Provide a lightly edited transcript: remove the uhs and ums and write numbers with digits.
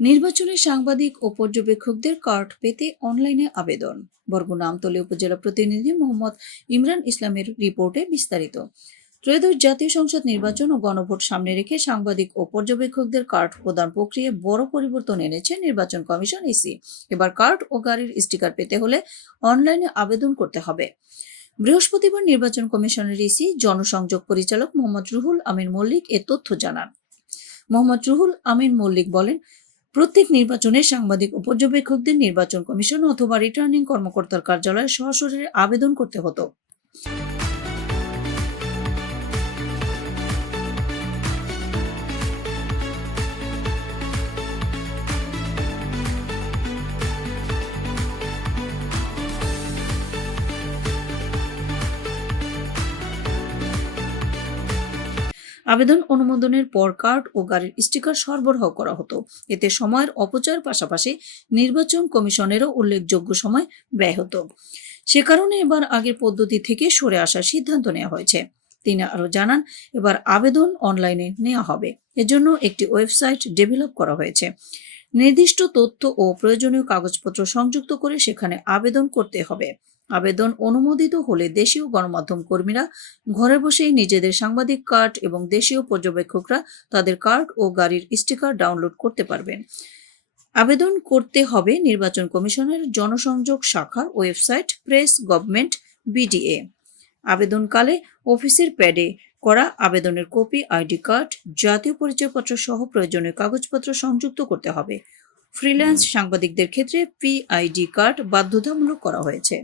নির্বাচনে সাংবাদিক ও পর্যবেক্ষকদের কার্ড পেতে অনলাইনে আবেদন। বরগুনা আমতলী উপজেলা প্রতিনিধি মোহাম্মদ ইমরান ইসলামের রিপোর্টে বিস্তারিত। ত্রয়োদশ জাতীয় সংসদ নির্বাচন ও গণভোট সামনে রেখে সাংবাদিক ও পর্যবেক্ষকদের কার্ড প্রদান প্রক্রিয়ায় বড় পরিবর্তন এনেছে নির্বাচন কমিশন ইসি। এবার কার্ড ও গাড়ির স্টিকার পেতে হলে অনলাইনে আবেদন করতে হবে। বৃহস্পতিবার নির্বাচন কমিশনের ইসি জনসংযোগ পরিচালক মোহাম্মদ রুহুল আমিন মল্লিক এ তথ্য জানান। মোহাম্মদ রুহুল আমিন মল্লিক বলেন, প্রত্যেক নির্বাচনে সাংবাদিক ও পর্যবেক্ষকদের নির্বাচন কমিশন অথবা রিটার্নিং কর্মকর্তার কার্যালয়ে সরাসরি আবেদন করতে হতো। আবেদন অনুমোদনের পর কার্ড ও গাড়ির স্টিকার সরবরাহ করা হতো। এতে সময়ের অপচয়ের পাশাপাশি নির্বাচন কমিশনেরও উল্লেখযোগ্য সময় ব্যয় হতো। সে কারণে এবার আগের পদ্ধতি থেকে সরে আসার সিদ্ধান্ত নেওয়া হয়েছে। তিনি আরও জানান, এবার আবেদন অনলাইনে নেওয়া হবে। এজন্য একটি ওয়েবসাইট ডেভেলপ করা হয়েছে। নির্দিষ্ট তথ্য ও প্রয়োজনীয় কাগজপত্র সংযুক্ত করে সেখানে আবেদন করতে হবে। আবেদন অনুমোদিত হলে দেশীয় গণমাধ্যম কর্মীরা ঘরে বসেই নিজেদের সাংবাদিক কার্ড এবং দেশীয় পর্যবেক্ষকরা তাদের কার্ড ও গাড়ির স্টিকার ডাউনলোড করতে পারবেন। আবেদন করতে হবে নির্বাচন কমিশনের জনসংযোগ শাখার ওয়েবসাইট প্রেস গভর্নমেন্ট বিডিএ। আবেদনকালে অফিসের প্যাডে করা আবেদনের কপি, আইডি কার্ড, জাতীয় পরিচয়পত্র সহ প্রয়োজনীয় কাগজপত্র সংযুক্ত করতে হবে। ফ্রিল্যান্স সাংবাদিকদের ক্ষেত্রে পিআইডি কার্ড বাধ্যতামূলক করা হয়েছে।